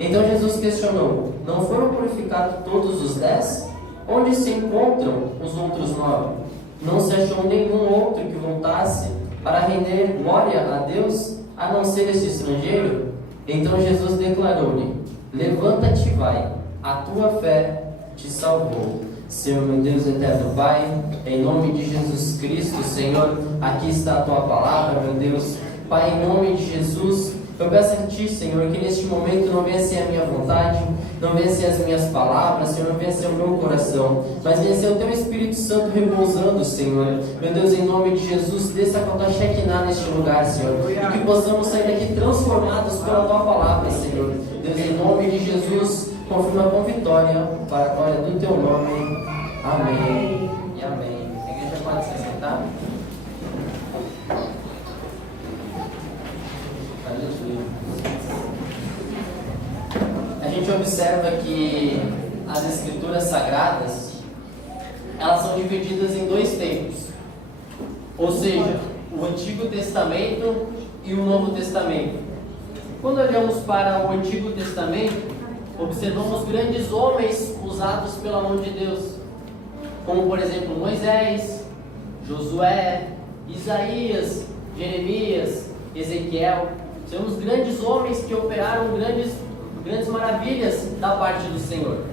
Então Jesus questionou: não foram purificados todos os 10? Onde se encontram os outros 9? Não se achou nenhum outro que voltasse para render glória a Deus, a não ser este estrangeiro? Então Jesus declarou-lhe: levanta-te e vai, a tua fé te salvou. Senhor, meu Deus eterno Pai, em nome de Jesus Cristo, Senhor, aqui está a tua palavra, meu Deus. Pai, em nome de Jesus, eu peço a Ti, Senhor, que neste momento não venha ser a minha vontade, não venha ser as minhas palavras, Senhor, não venha ser o meu coração, mas venha ser o Teu Espírito Santo repousando, Senhor. Meu Deus, em nome de Jesus, desça com a Tua Shekinah neste lugar, Senhor, e que possamos sair daqui transformados pela Tua palavra, Senhor. Deus, em nome de Jesus, confirma com vitória para a glória do Teu nome. Amém e amém. A igreja pode se sentar? A gente observa que as escrituras sagradas, elas são divididas em dois tempos, ou seja, o Antigo Testamento e o Novo Testamento. Quando olhamos para o Antigo Testamento, observamos grandes homens usados pela mão de Deus, como por exemplo Moisés, Josué, Isaías, Jeremias, Ezequiel. Temos grandes homens que operaram grandes maravilhas da parte do Senhor.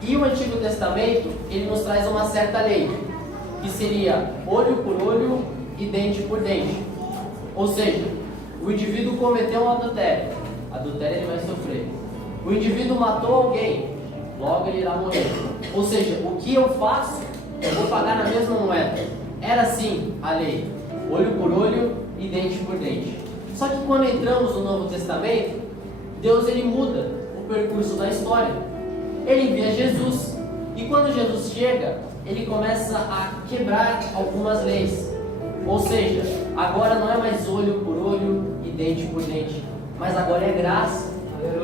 E o Antigo Testamento, ele nos traz uma certa lei, que seria olho por olho e dente por dente. Ou seja, o indivíduo cometeu um adultério ele vai sofrer. O indivíduo matou alguém, logo ele irá morrer. Ou seja, o que eu faço, eu vou pagar na mesma moeda. Era assim a lei, olho por olho e dente por dente. Só que quando entramos no Novo Testamento, Deus ele muda o percurso da história. Ele envia Jesus, e quando Jesus chega, ele começa a quebrar algumas leis. Ou seja, agora não é mais olho por olho e dente por dente, mas agora é graça,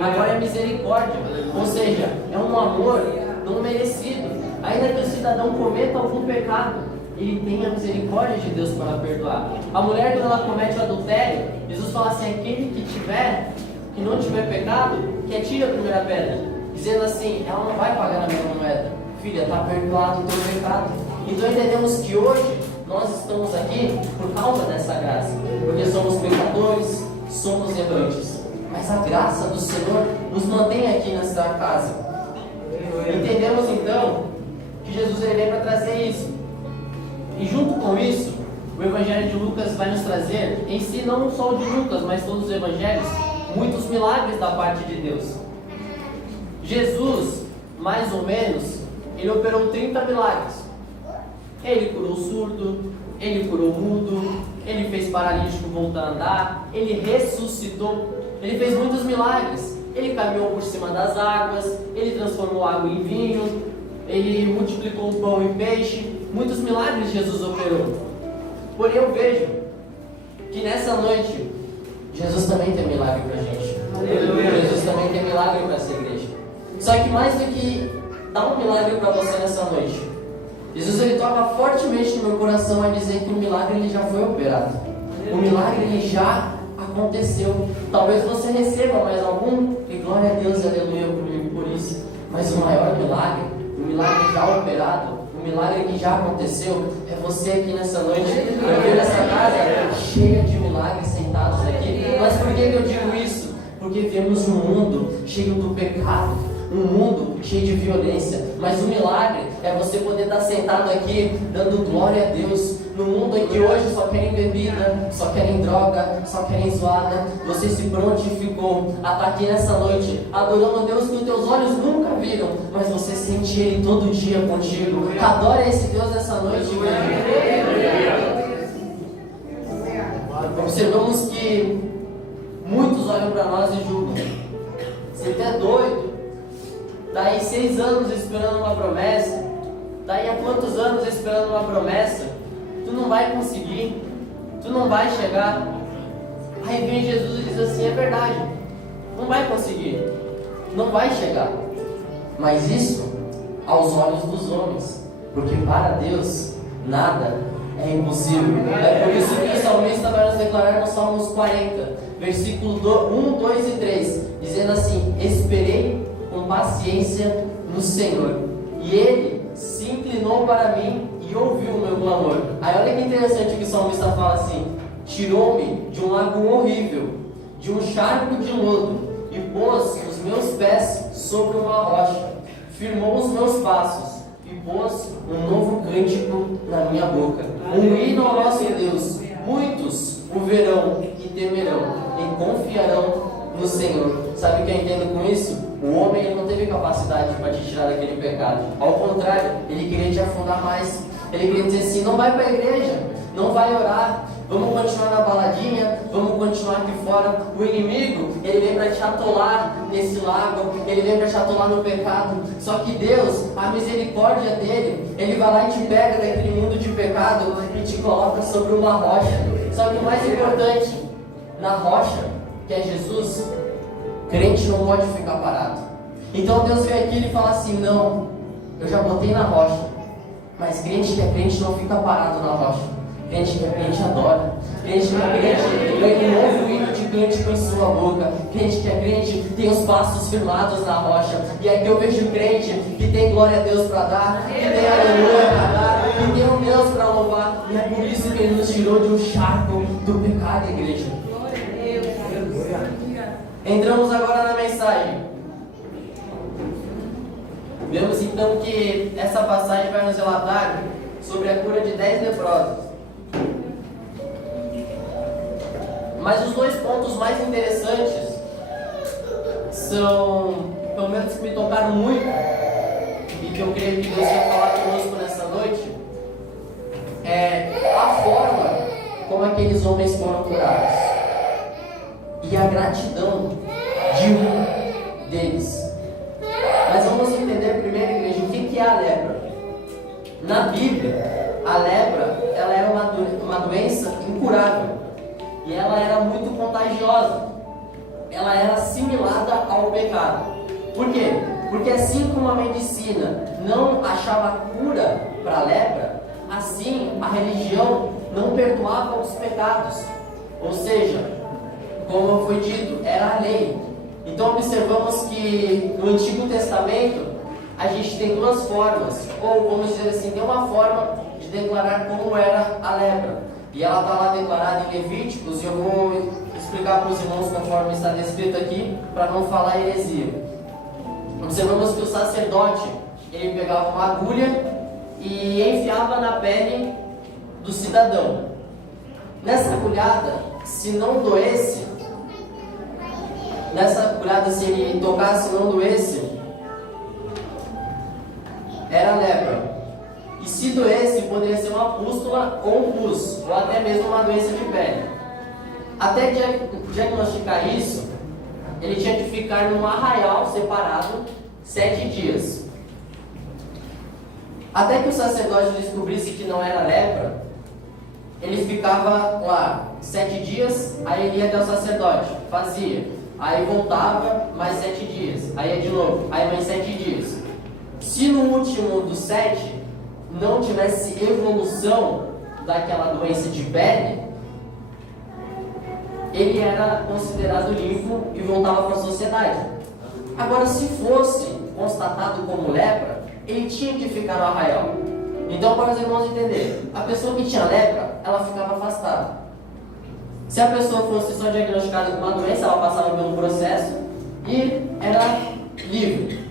agora é misericórdia. Ou seja, é um amor não merecido. Ainda que o cidadão cometa algum pecado, ele tem a misericórdia de Deus para perdoar. A mulher, quando ela comete o adultério, Jesus fala assim: aquele que não tiver pecado, que atire a primeira pedra, dizendo assim, ela não vai pagar na mesma moeda. Filha, está perdoado o teu pecado. Então entendemos que hoje nós estamos aqui por causa dessa graça, porque somos pecadores, somos errantes, mas a graça do Senhor nos mantém aqui nesta casa. Entendemos então que Jesus ele veio para trazer isso. E junto com isso, o Evangelho de Lucas vai nos trazer, em si não só o de Lucas, mas todos os Evangelhos, muitos milagres da parte de Deus. Jesus, mais ou menos, ele operou 30 milagres. Ele curou o surdo, ele curou o mudo, ele fez paralítico voltar a andar, ele ressuscitou, ele fez muitos milagres. Ele caminhou por cima das águas, ele transformou água em vinho, ele multiplicou o pão em peixe. Muitos milagres Jesus operou. Porém eu vejo que nessa noite Jesus também tem milagre para a gente. Jesus também tem milagre para essa igreja. Só que mais do que dar um milagre para você nessa noite, Jesus ele toca fortemente no meu coração a dizer que o milagre ele já foi operado. O milagre ele já aconteceu. Talvez você receba mais algum, e glória a Deus, aleluia por isso. Mas o maior milagre, o milagre já operado, o milagre que já aconteceu, é você aqui nessa noite. Eu vi nessa casa cheia de milagres sentados aqui. Mas por que eu digo isso? Porque vivemos um mundo cheio do pecado, um mundo cheio de violência. Mas o milagre é você poder estar sentado aqui dando glória a Deus. No mundo em que hoje só querem bebida, só querem droga, só querem zoada, você se prontificou a estar aqui nessa noite adorando a Deus que os teus olhos nunca viram, mas você sente Ele todo dia contigo. Adora esse Deus nessa noite, Observamos que muitos olham para nós e julgam. Você é doido? Daí 6 anos esperando uma promessa, daí há quantos anos esperando uma promessa? Tu não vai conseguir, tu não vai chegar. Aí vem Jesus e diz assim: é verdade, não vai conseguir, não vai chegar. Mas isso aos olhos dos homens, porque para Deus nada é impossível. É por isso que o salmista vai nos declarar no Salmos 40, versículo 1, 2 e 3, dizendo paciência no Senhor, e Ele se inclinou para mim e ouviu o meu clamor. Aí olha que interessante que o salmista fala assim: tirou-me de um lago horrível, de um charco de lodo, e pôs os meus pés sobre uma rocha, firmou os meus passos, e pôs um novo cântico na minha boca, um hino ao nosso Deus. Muitos o verão e temerão, e confiarão no Senhor. Sabe o que eu entendo com isso? O homem ele não teve capacidade para te tirar daquele pecado. Ao contrário, ele queria te afundar mais. Ele queria dizer assim: não vai para a igreja, não vai orar, vamos continuar na baladinha, vamos continuar aqui fora. O inimigo, ele vem para te atolar nesse lago, ele vem para te atolar no pecado. Só que Deus, a misericórdia dele, ele vai lá e te pega daquele mundo de pecado e te coloca sobre uma rocha. Só que o mais importante, na rocha, que é Jesus, crente não pode ficar parado. Então Deus vem aqui e fala assim: não, eu já botei na rocha, mas crente que é crente não fica parado na rocha. Crente que é crente adora. Crente que é crente ganha um novo hino de cântico em sua boca. Crente que é crente tem os passos firmados na rocha. E aqui eu vejo crente que tem glória a Deus para dar, que tem aleluia para dar, que tem um Deus para louvar. E é por isso que Ele nos tirou de um charco do pecado, igreja. Entramos agora na mensagem. Vemos então que essa passagem vai nos relatar sobre a cura de 10 leprosos. Mas os dois pontos mais interessantes são, pelo menos que me tocaram muito, e que eu creio que Deus vai falar conosco nessa noite, é a forma como aqueles homens foram curados e a gratidão de um deles. Mas vamos entender primeiro, igreja, o que é a lepra. Na Bíblia, a lepra ela era uma doença incurável e ela era muito contagiosa. Ela era assimilada ao pecado. Por quê? Porque assim como a medicina não achava cura para a lepra, assim a religião não perdoava os pecados. Ou seja, como foi dito, era a lei. Então observamos que no Antigo Testamento a gente tem duas formas, ou vamos dizer assim, tem uma forma de declarar como era a lepra, e ela está lá declarada em Levíticos, e eu vou explicar para os irmãos conforme está descrito aqui, para não falar heresia. Observamos que o sacerdote, ele pegava uma agulha e enfiava na pele do cidadão. Nessa agulhada, se não doesse, se ele tocasse e não doesse, era lepra. E se doesse, poderia ser uma pústula ou um pus, ou até mesmo uma doença de pele. Até diagnosticar isso, ele tinha que ficar num arraial separado 7 dias. Até que o sacerdote descobrisse que não era lepra, ele ficava lá 7 dias, aí ele ia até o sacerdote, fazia, aí voltava mais 7 dias, aí ia de novo, aí mais 7 dias. Se no último dos 7 não tivesse evolução daquela doença de pele, ele era considerado limpo e voltava para a sociedade. Agora, se fosse constatado como lepra, ele tinha que ficar no arraial. Então, para os irmãos entenderem, a pessoa que tinha lepra, ela ficava afastada. Se a pessoa fosse só diagnosticada com uma doença, ela passava pelo processo e era livre.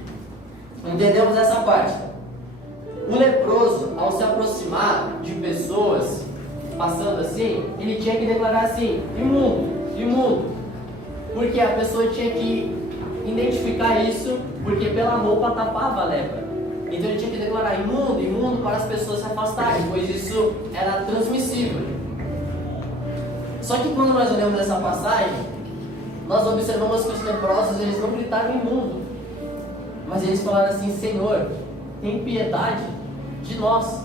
Entendemos essa parte. O leproso, ao se aproximar de pessoas passando assim, ele tinha que declarar assim: imundo, imundo. Porque a pessoa tinha que identificar isso, porque pela roupa tapava a lepra. Então ele tinha que declarar imundo, imundo, para as pessoas se afastarem, pois isso era transmissível. Só que quando nós olhamos essa passagem, nós observamos que os leprosos, eles não gritaram imundo, mas eles falaram assim: Senhor, tem piedade de nós.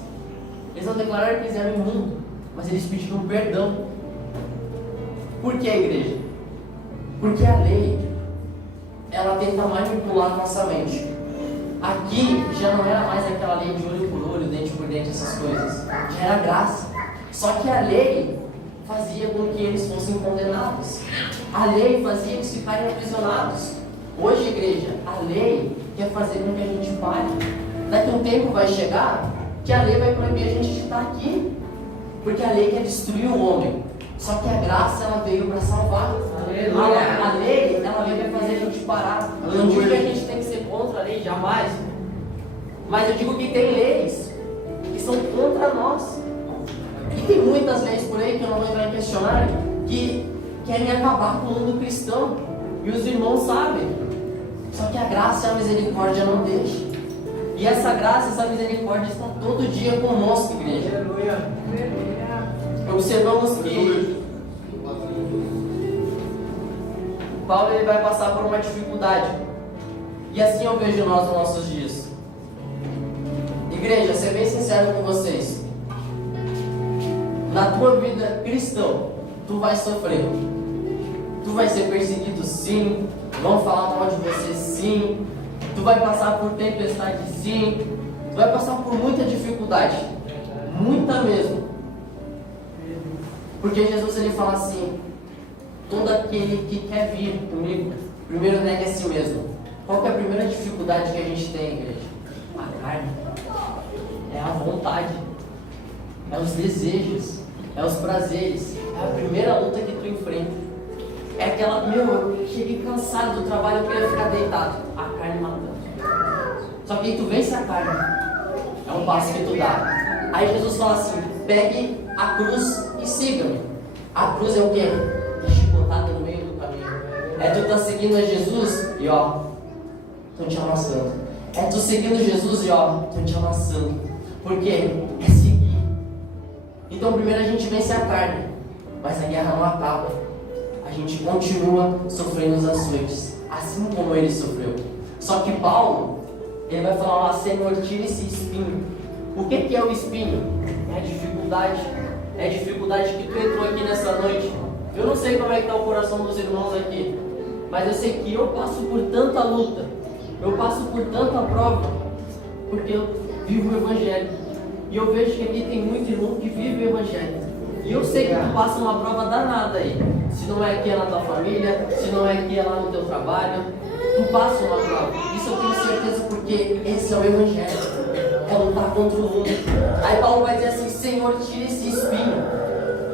Eles não declararam que eles eram imundos, mas eles pediram perdão. Por que, igreja? Porque a lei, ela tenta manipular a nossa mente. Aqui já não era mais aquela lei de olho por olho, dente por dente, essas coisas. Já era graça. Só que a lei fazia com que eles fossem condenados. A lei fazia eles ficarem aprisionados. Hoje, igreja, a lei quer fazer com que a gente pare. Daqui a um tempo vai chegar que a lei vai proibir a gente de estar aqui, porque a lei quer destruir o homem. Só que a graça, ela veio para salvar. A lei, ela veio para fazer a gente parar. Eu não digo que a gente tem que ser contra a lei, jamais. Mas eu digo que tem leis que são contra nós. E tem muitas leis por aí que eu não vou entrar em questionário, que querem acabar com o mundo cristão. E os irmãos sabem. Só que a graça e a misericórdia não deixam. E essa graça, essa misericórdia está todo dia conosco, igreja. Observamos que Paulo ele vai passar por uma dificuldade. E assim eu vejo nós nos nossos dias. Igreja, ser bem sincero com vocês. Na tua vida cristã, tu vai sofrer. Tu vai ser perseguido sim. Vão falar mal de você sim. Tu vai passar por tempestade sim. Tu vai passar por muita dificuldade. Muita mesmo. Porque Jesus ele fala assim: todo aquele que quer vir comigo, primeiro nega a si mesmo. Qual que é a primeira dificuldade que a gente tem, igreja? A carne. É a vontade. É os desejos. É os prazeres. É a primeira luta que tu enfrenta. É aquela, eu cheguei cansado do trabalho, eu queria ficar deitado. A carne matando. Só que aí tu vence a carne. É um passo que tu dá. Aí Jesus fala assim: pegue a cruz e siga-me. A cruz é o quê? É chicotada no meio do caminho. É tu tá seguindo a Jesus e ó, estão te amassando. É tu seguindo Jesus e ó, estão te amassando. Por quê? É seguir. Então primeiro a gente vence a carne, mas a guerra não acaba. A gente continua sofrendo os açoites, assim como ele sofreu. Só que Paulo, ele vai falar lá: Senhor, tira esse espinho. O que é o espinho? É a dificuldade. É a dificuldade que tu entrou aqui nessa noite. Eu não sei como é que está o coração dos irmãos aqui, mas eu sei que eu passo por tanta luta, eu passo por tanta prova, porque eu vivo o Evangelho. E eu vejo que aqui tem muito irmão que vive o Evangelho. E eu sei que tu passa uma prova danada aí. Se não é aqui é na tua família, se não é aqui é lá no teu trabalho, tu passa uma prova. Isso eu tenho certeza, porque esse é o Evangelho. É lutar contra o mundo. Aí Paulo vai dizer assim: Senhor, tira esse espinho,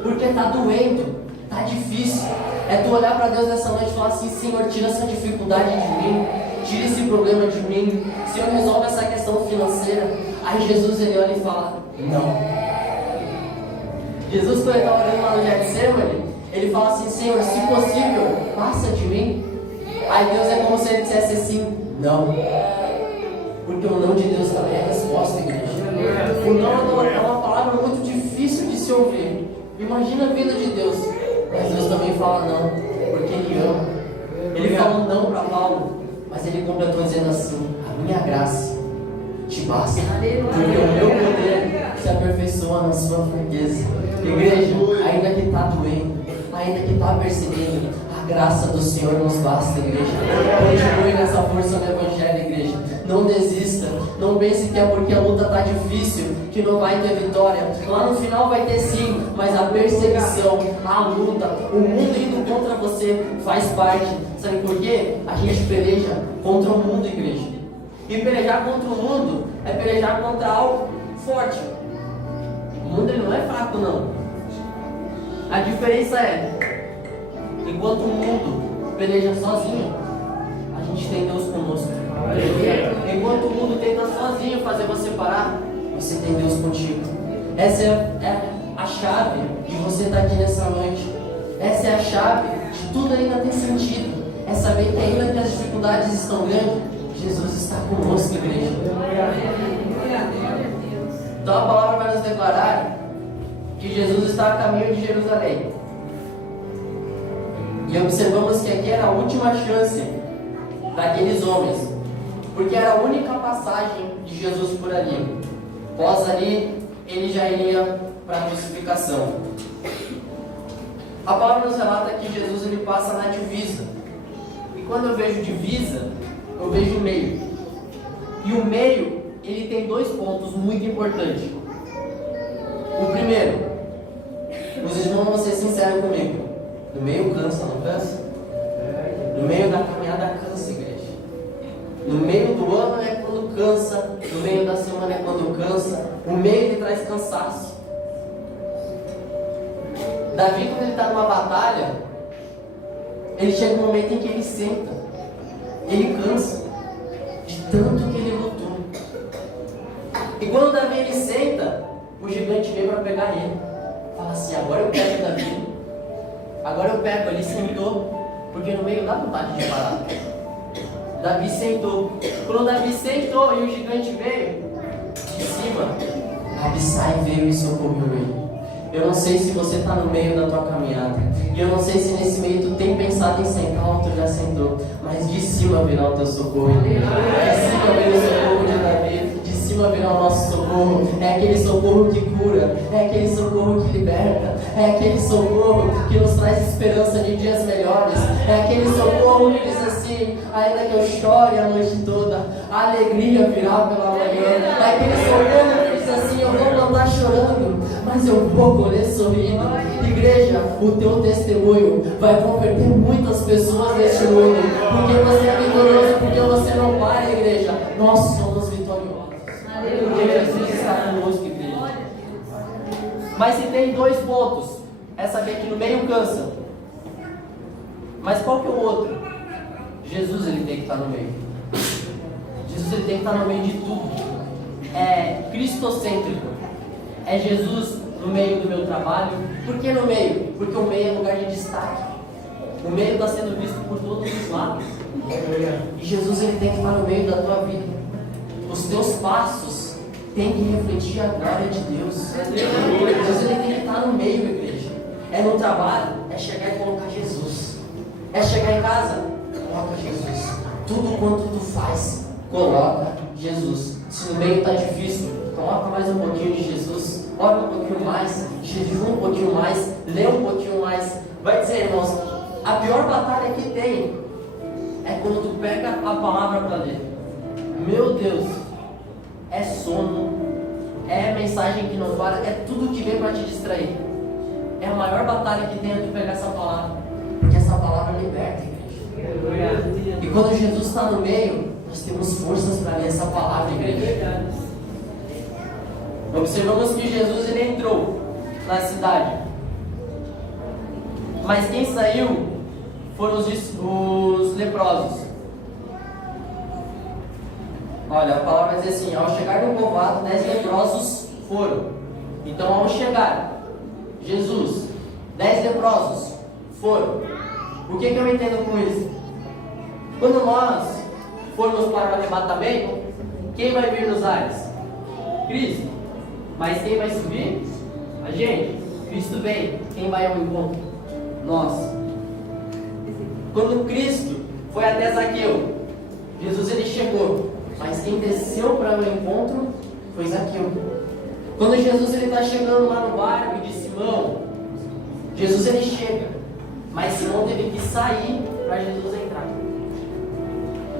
porque está doendo, está difícil. É tu olhar para Deus nessa noite e falar assim: Senhor, tira essa dificuldade de mim, tira esse problema de mim. Senhor, resolve essa questão financeira. Aí Jesus ele olha e fala: não. Jesus, quando ele está orando lá no Getsemane, ele fala assim: Senhor, se possível, passa de mim. Aí Deus é como se ele dissesse assim: não. Porque o não de Deus também é a resposta, igreja. O não é uma palavra muito difícil de se ouvir. Imagina a vida de Deus. Mas Deus também fala não, porque Ele ama. Ele falou não para Paulo, mas Ele completou dizendo assim: a minha graça te basta, porque o meu poder se aperfeiçoa na sua fraqueza. Igreja, ainda que está doendo, ainda que está perseguindo, a graça do Senhor nos basta, igreja. Continue nessa força do Evangelho, igreja. Não desista, não pense que é porque a luta está difícil que não vai ter vitória. Lá no final vai ter sim, mas a perseguição, a luta, o mundo indo contra você faz parte. Sabe por quê? A gente peleja contra o mundo, igreja. E pelejar contra o mundo é pelejar contra algo forte. O mundo ele não é fraco, não. A diferença é, enquanto o mundo peleja sozinho, a gente tem Deus conosco. Enquanto o mundo tenta sozinho fazer você parar, você tem Deus contigo. Essa é a chave de você estar aqui nessa noite. Essa é a chave de tudo ainda ter sentido. É saber que ainda que as dificuldades estão grandes, Jesus está conosco, igreja. Então a palavra vai nos declarar que Jesus está a caminho de Jerusalém. E observamos que aqui era a última chance daqueles homens, porque era a única passagem de Jesus por ali. Após ali, ele já iria para a crucificação. A palavra nos relata que Jesus ele passa na divisa. E quando eu vejo divisa, eu vejo meio. E o meio, ele tem dois pontos muito importantes. O primeiro, os irmãos vão ser sinceros comigo. No meio cansa, não cansa? No meio da caminhada cansa, igreja. No meio do ano é quando cansa, no meio da semana é quando cansa, o meio ele traz cansaço. Davi, quando ele está numa batalha, ele chega um momento em que ele senta, ele cansa, de tanto que ele lutou. E quando Davi ele senta, o gigante veio para pegar ele. Fala assim, agora eu pego Davi, agora eu pego. Ele sentou, porque no meio dá vontade de parar. Davi sentou. Quando Davi sentou e o gigante veio de cima, Abissai veio e socorreu ele. Eu não sei se você está no meio da tua caminhada, e eu não sei se nesse meio tu tem pensado em sentar ou tu já sentou, mas de cima virá o teu socorro. De cima virá o socorro de Davi, de cima virá o nosso socorro. É aquele socorro que cura, é aquele socorro que liberta, é aquele socorro que nos traz esperança de dias melhores, é aquele socorro que diz assim, ainda que eu chore a noite toda, a alegria virá pela manhã. É aquele socorro que diz assim, eu vou andar chorando, mas eu vou colher sorrindo. Igreja, o teu testemunho vai converter muitas pessoas neste mundo, porque você é vitorioso, porque você não para, igreja. Nós somos vitoriosos, porque Jesus está conosco, igreja. Mas se tem dois pontos, é saber que no meio cansa, mas qual que é o outro? Jesus ele tem que estar no meio. Jesus ele tem que estar no meio de tudo. É cristocêntrico. É Jesus no meio do meu trabalho. Por que no meio? Porque o meio é lugar de destaque. O meio está sendo visto por todos os lados. E Jesus ele tem que estar no meio da tua vida. Os teus passos têm que refletir a glória de Deus. Jesus ele tem que estar no meio, igreja. É no trabalho, é chegar e colocar Jesus. É chegar em casa, coloca Jesus. Tudo quanto tu faz, coloca Jesus. Se no meio está difícil, coloca mais um pouquinho de Jesus. Ora um pouquinho mais, jejum um pouquinho mais, lê um pouquinho mais. Vai dizer, irmãos, a pior batalha que tem é quando tu pega a palavra para ler. Meu Deus, é sono, é mensagem que não para, é tudo que vem para te distrair. É a maior batalha que tem é tu pegar essa palavra, porque essa palavra liberta, igreja. E quando Jesus está no meio, nós temos forças para ler essa palavra, igreja. Observamos que Jesus ele entrou na cidade, mas quem saiu foram os leprosos. Olha, a palavra diz assim: ao chegar no povoado, 10 leprosos foram. Então, ao chegar Jesus, 10 leprosos foram. O que eu entendo com isso? Quando nós formos para o arrebatamento, quem vai vir nos ares? Cristo. Mas quem vai subir? A gente. Cristo vem. Quem vai ao encontro? Nós. Quando Cristo foi até Zaqueu, Jesus ele chegou, mas quem desceu para o encontro foi Zaqueu. Quando Jesus ele está chegando lá no barco de Simão, Jesus ele chega, mas Simão teve que sair para Jesus entrar.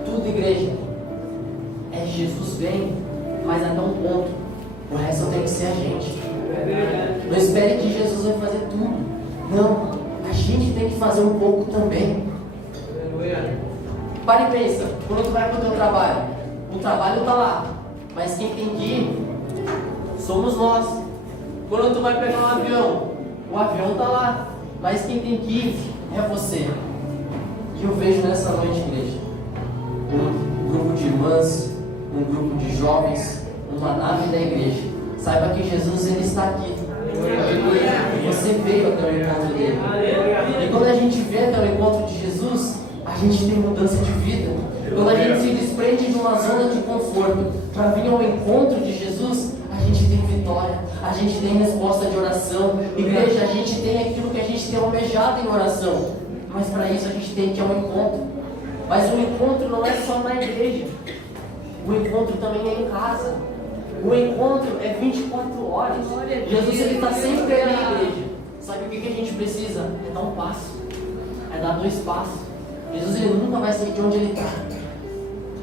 Tudo, igreja, é Jesus vem, mas até um ponto. O resto tem que ser a gente. Não espere que Jesus vai fazer tudo. Não, a gente tem que fazer um pouco também. Para e pensa, quando tu vai para o teu trabalho, o trabalho está lá, mas quem tem que ir somos nós. Quando tu vai pegar um avião, o avião está lá, mas quem tem que ir é você. E eu vejo nessa noite, igreja, um grupo de irmãs, um grupo de jovens, uma nave da igreja. Saiba que Jesus ele está aqui. Você veio até o encontro dele. E quando a gente vê até o encontro de Jesus, a gente tem mudança de vida. Quando a gente se desprende de uma zona de conforto para vir ao encontro de Jesus, a gente tem vitória, a gente tem resposta de oração. Igreja, a gente tem aquilo que a gente tem almejado em oração, mas para isso a gente tem que ir ao encontro. Mas o encontro não é só na igreja, o encontro também é em casa. O encontro é 24 horas. Jesus ele está sempre ali, igreja. Sabe o que a gente precisa? É dar um passo, é dar 2 passos. Jesus ele nunca vai sair de onde ele está.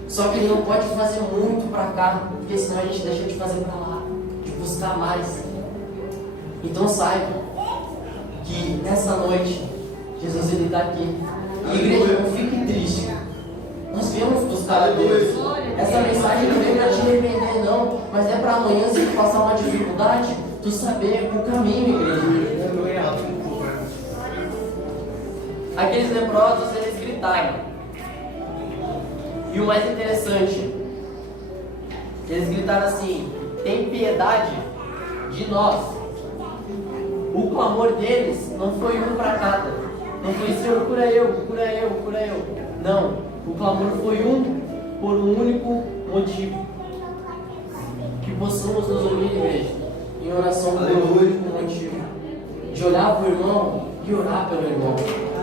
Só que ele não pode fazer muito para cá, porque senão a gente deixa de fazer para lá, de buscar mais. Então saiba que nessa noite Jesus ele está aqui. E igreja, não fique triste. Nós viemos buscar buscar a Deus. Essa mensagem não vem para te repreender, não, mas é para amanhã, se tu passar uma dificuldade, tu saber o caminho, igreja. Aqueles leprosos, eles gritaram. E o mais interessante, eles gritaram assim: tem piedade de nós. O clamor deles não foi um para cada. Não foi: Senhor, cura eu, cura eu, cura eu. Não, o clamor foi um por um único motivo. Que possamos nos unir, igreja, em oração por um único motivo. De olhar para o irmão e orar pelo irmão.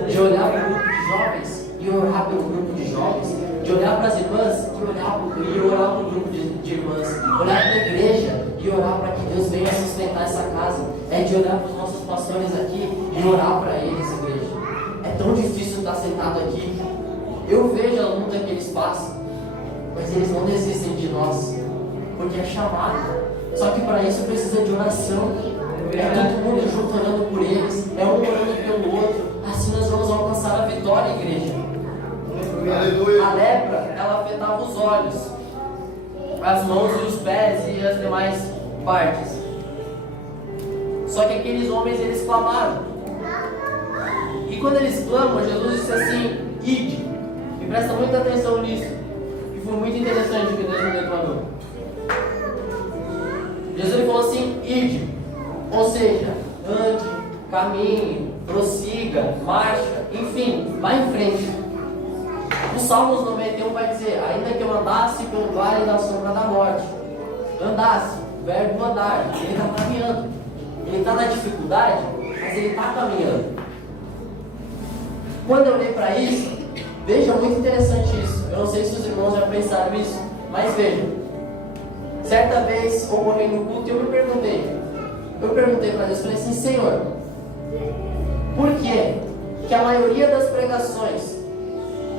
De olhar para o grupo de jovens e orar pelo grupo de jovens. De olhar para as irmãs e orar para o grupo de irmãs. Olhar para a igreja e orar para que Deus venha sustentar essa casa. É de olhar para os nossos pastores aqui e orar para eles, igreja. É tão difícil estar sentado aqui. Eu vejo a luta que eles passam, mas eles não desistem de nós, porque é chamado. Só que para isso precisa de oração. É todo mundo junto orando por eles, é um orando pelo outro. Assim nós vamos alcançar a vitória, igreja. A lepra, ela afetava os olhos, as mãos e os pés e as demais partes. Só que aqueles homens, eles clamaram. E quando eles clamam, Jesus disse assim: ide. E presta muita atenção nisso. E foi muito interessante o que Deus me declarou. Jesus ele falou assim: ide. Ou seja, ande, caminhe, prossiga, marcha, enfim, vá em frente. O Salmos 91 vai dizer: ainda que eu andasse pelo vale da sombra da morte. Andasse, verbo andar. Ele está caminhando. Ele está na dificuldade, mas ele está caminhando. Quando eu olhei para isso, veja, muito interessante isso. Eu não sei se os irmãos já pensaram isso, mas vejam. Certa vez, ocorrendo no culto, eu perguntei para Deus, falei assim: Senhor, por que a maioria das pregações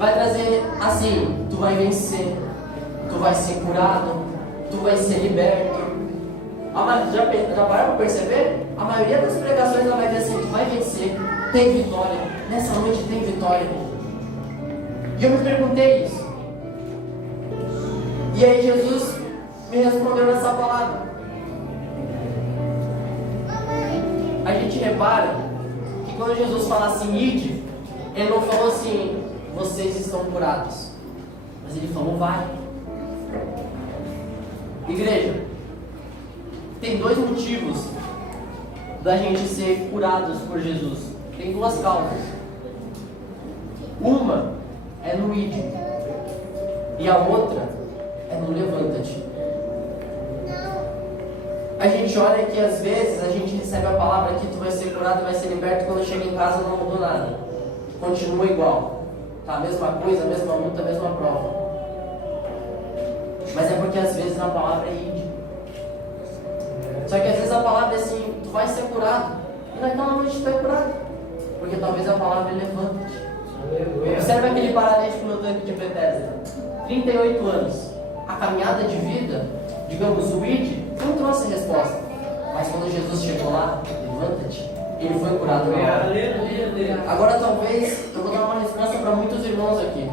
vai trazer assim: tu vai vencer, tu vai ser curado, tu vai ser liberto? Já pararam para perceber? A maioria das pregações ela vai dizer assim: tu vai vencer, tem vitória, nessa noite tem vitória. E eu me perguntei isso. E aí Jesus me respondeu nessa palavra. A gente repara que quando Jesus fala assim: ide, ele não falou assim: vocês estão curados, mas ele falou: vai. Igreja, tem dois motivos da gente ser curados por Jesus. Tem duas causas. Uma é no ide e a outra é no levanta-te. A gente olha que às vezes a gente recebe a palavra que tu vai ser curado, vai ser liberto, quando chega em casa não mudou nada, continua igual, tá a mesma coisa, a mesma luta, a mesma prova. Mas é porque às vezes na palavra é ide. Só que às vezes a palavra é assim: tu vai ser curado, e naquela noite tu é curado, porque talvez a palavra é levanta-te. Observe aquele paralítico no tanque de Betesda, 38 anos, a caminhada de vida, digamos, o ide, não trouxe resposta. Mas quando Jesus chegou lá, levanta-te, ele foi curado na hora. Agora talvez eu vou dar uma resposta para muitos irmãos aqui.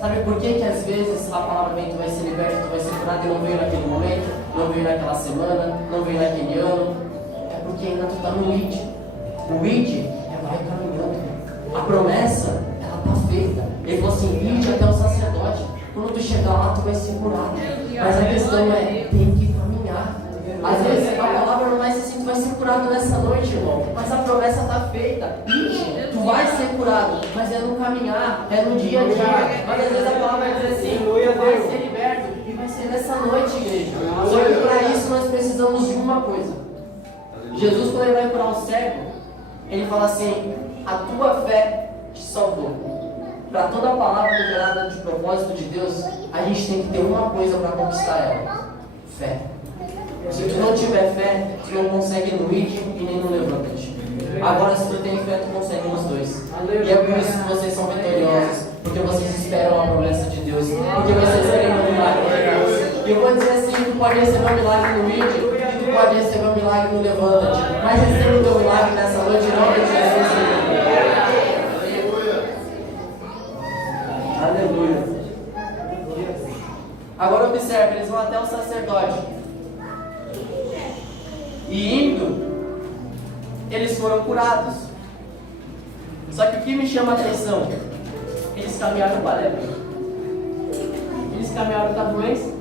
Sabe por que às vezes a palavra vem: tu vai ser liberto, tu vai ser curado, e não veio naquele momento, não veio naquela semana, não veio naquele ano? É porque ainda tu está no id. O id é vai caminhando. A promessa, ela está feita. Ele falou assim: ide até o sacerdote. Quando tu chegar lá, tu vai ser curado. Mas a questão é: tem que caminhar. Às vezes a palavra não vai ser assim: tu vai ser curado nessa noite, irmão. Mas a promessa está feita. Ide, tu vai ser curado. Mas é no caminhar, é no dia a dia. Mas às vezes a palavra vai dizer assim: tu vai ser liberto. E vai ser nessa noite, igreja. Só que para isso nós precisamos de uma coisa. Jesus, quando ele vai curar o cego, ele fala assim: a tua fé te salvou. Para toda a palavra liberada de propósito de Deus, a gente tem que ter uma coisa para conquistar ela: fé. Se tu não tiver fé, tu não consegue no ide e nem no levanta-te. Agora, se tu tem fé, tu consegue nos dois. E é por isso que vocês são vitoriosos, porque vocês esperam a promessa de Deus, porque vocês querem o milagre de Deus. E eu vou dizer assim: tu pode receber um milagre no ide e tu pode receber um milagre no levanta-te. Mas receba o teu milagre nessa noite em nome de Jesus. Aleluia. Agora observa, eles vão até o sacerdote. E indo, eles foram curados. Só que o que me chama a atenção, eles caminharam para a lepra. Eles caminharam para a doença.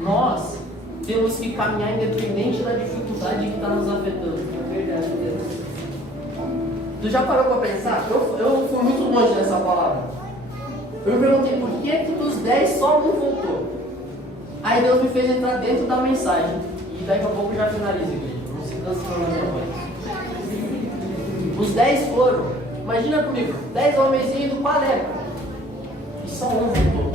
Nós temos que caminhar independente da dificuldade que está nos afetando. É verdade, Deus. Tu já parou para pensar? Eu fui muito longe nessa palavra. Eu me perguntei por que dos 10 só um voltou. Aí Deus me fez entrar dentro da mensagem. E daqui a pouco eu já finalizo, igreja. Não se cansando na minha voz. Os 10 foram. Imagina comigo, 10 homens indo para a lepra. E só um voltou.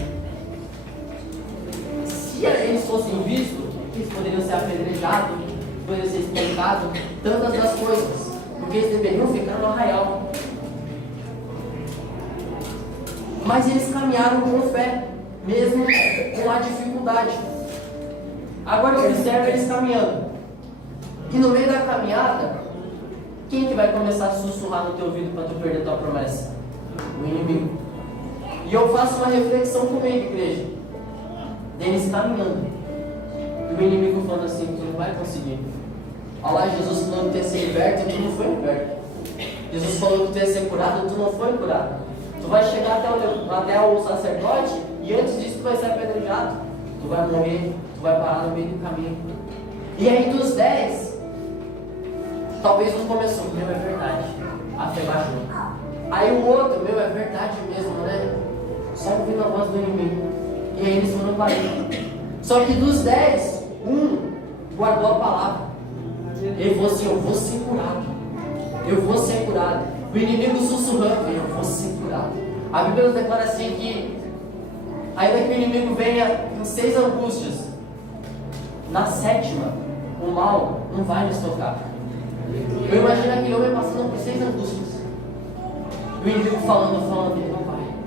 Se eles fossem vistos, eles poderiam ser apedrejados, poderiam ser espancados, tantas das coisas. Porque eles deveriam ficar no arraial. Mas eles caminharam com fé, mesmo com a dificuldade. Agora observa eles caminhando. E no meio da caminhada, quem que vai começar a sussurrar no teu ouvido para tu perder tua promessa? O inimigo. E eu faço uma reflexão comigo, igreja. Deles caminhando. E o inimigo falando assim, tu não vai conseguir. Olha lá, Jesus falando que tu ia ser liberto e tu não foi liberto. Jesus falou que tu ia ser curado e tu não foi curado. Tu vai chegar até o sacerdote e antes disso tu vai ser apedrejado. Tu vai morrer, tu vai parar no meio do caminho. E aí dos 10, talvez um começou, meu, é verdade. A fé baixou. Aí o outro, meu, é verdade mesmo, né? Só ouvindo a voz do inimigo. E aí eles foram parando. Só que dos 10, um guardou a palavra. Ele falou assim, eu vou ser curado. Eu vou ser curado. O inimigo sussurrando, eu vou ser curado. A Bíblia nos declara assim que ainda que o inimigo venha em 6 angústias, na 7ª, o mal não vai nos tocar. Eu imagino aquele homem passando por 6 angústias. O inimigo falando, ele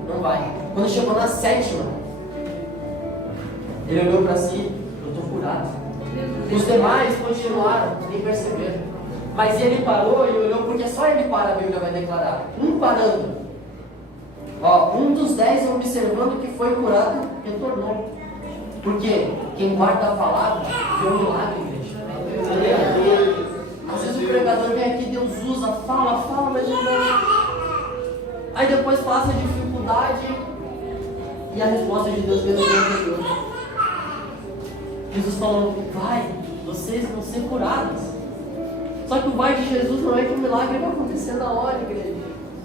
não vai. Quando chegou na 7ª, ele olhou para si, eu estou curado. Os demais continuaram, nem perceberam. Mas ele parou e olhou, porque só ele para, a Bíblia vai declarar. Um parando. Um dos 10 observando que foi curado, retornou. Porque quem guarda a palavra vê um milagre, igreja. Às vezes o pregador vem aqui, Deus usa, fala, mas aí depois passa a dificuldade e a resposta de Deus vem no dia anterior. Jesus falou, vai, vocês vão ser curados. Só que o vai de Jesus não é que o milagre vai acontecer na hora, igreja.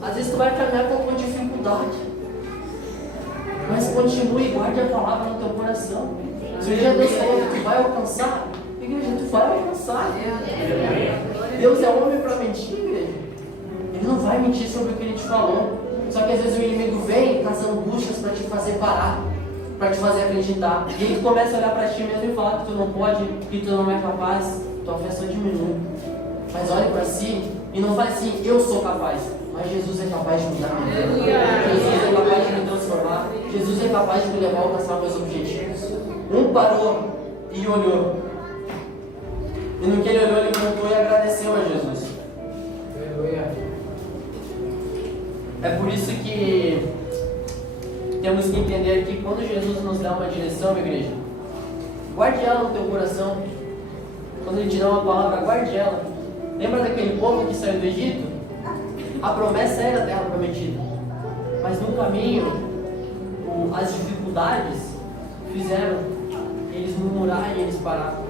Às vezes tu vai caminhar com alguma dificuldade, mas continue e guarde a palavra no teu coração. Se o dia Deus falou que tu vai alcançar, igreja, tu vai alcançar. Deus é homem para mentir, igreja. Ele não vai mentir sobre o que ele te falou. Só que às vezes o inimigo vem com as angústias para te fazer parar, para te fazer acreditar. E ele começa a olhar para ti mesmo e falar que tu não pode, que tu não é capaz, tua fé só diminui. Mas olhe para si e não fale assim, eu sou capaz. Mas Jesus é capaz de mudar minha vida. Jesus é capaz de me transformar. Jesus é capaz de me levar a alcançar meus objetivos. Um parou e olhou. E no que ele olhou, ele voltou e agradeceu a Jesus. É por isso que temos que entender que quando Jesus nos dá uma direção, igreja, guarde ela no teu coração. Quando ele te dá uma palavra, guarde ela. Lembra daquele povo que saiu do Egito? A promessa era a terra prometida. Mas no caminho, as dificuldades fizeram eles murmurarem e eles pararam.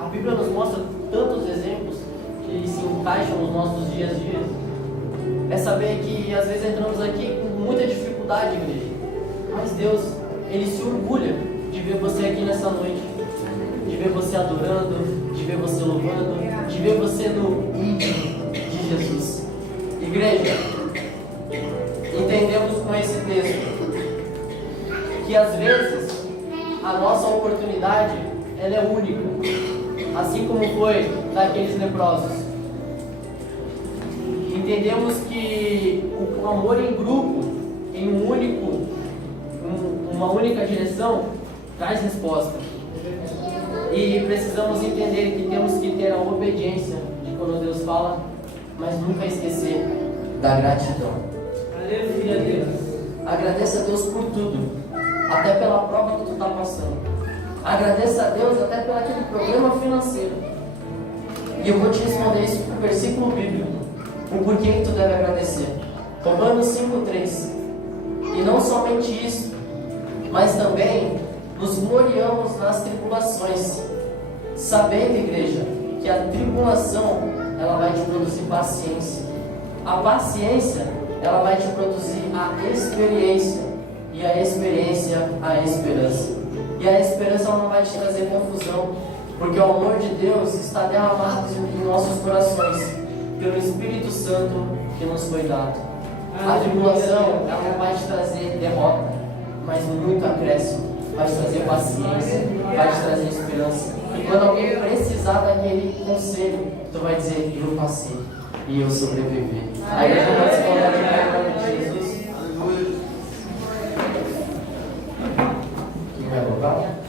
A Bíblia nos mostra tantos exemplos que se encaixam nos nossos dias a dias. É saber que às vezes entramos aqui com muita dificuldade, igreja. Mas Deus, Ele se orgulha de ver você aqui nessa noite. De ver você adorando, de ver você louvando, de ver você no íntimo de Jesus. Igreja, entendemos com esse texto que às vezes a nossa oportunidade ela é única, assim como foi daqueles leprosos. Entendemos que o amor em grupo, em uma única direção, traz resposta. E precisamos entender que temos que ter a obediência de quando Deus fala, mas nunca esquecer da gratidão. Aleluia, Deus. Agradeça a Deus por tudo. até pela prova que tu está passando. Agradeça a Deus até pelo aquele problema financeiro. E eu vou te responder isso com o versículo bíblico. O porquê que tu deve agradecer. Romanos 5,3. E não somente isso, mas também nos gloriamos nas tribulações, sabendo, igreja, que a tribulação ela vai te produzir paciência. A paciência ela vai te produzir a experiência, e a experiência a esperança. E a esperança ela não vai te trazer confusão, porque o amor de Deus está derramado em nossos corações pelo Espírito Santo que nos foi dado. A tribulação ela não vai te trazer derrota, mas muito acréscimo. Vai te trazer paciência, vai te trazer esperança. E quando alguém precisar daquele conselho, tu vai dizer: eu passei e eu sobrevivi. Aí a gente vai se colocar de pé em nome de Jesus. Quem vai louvar?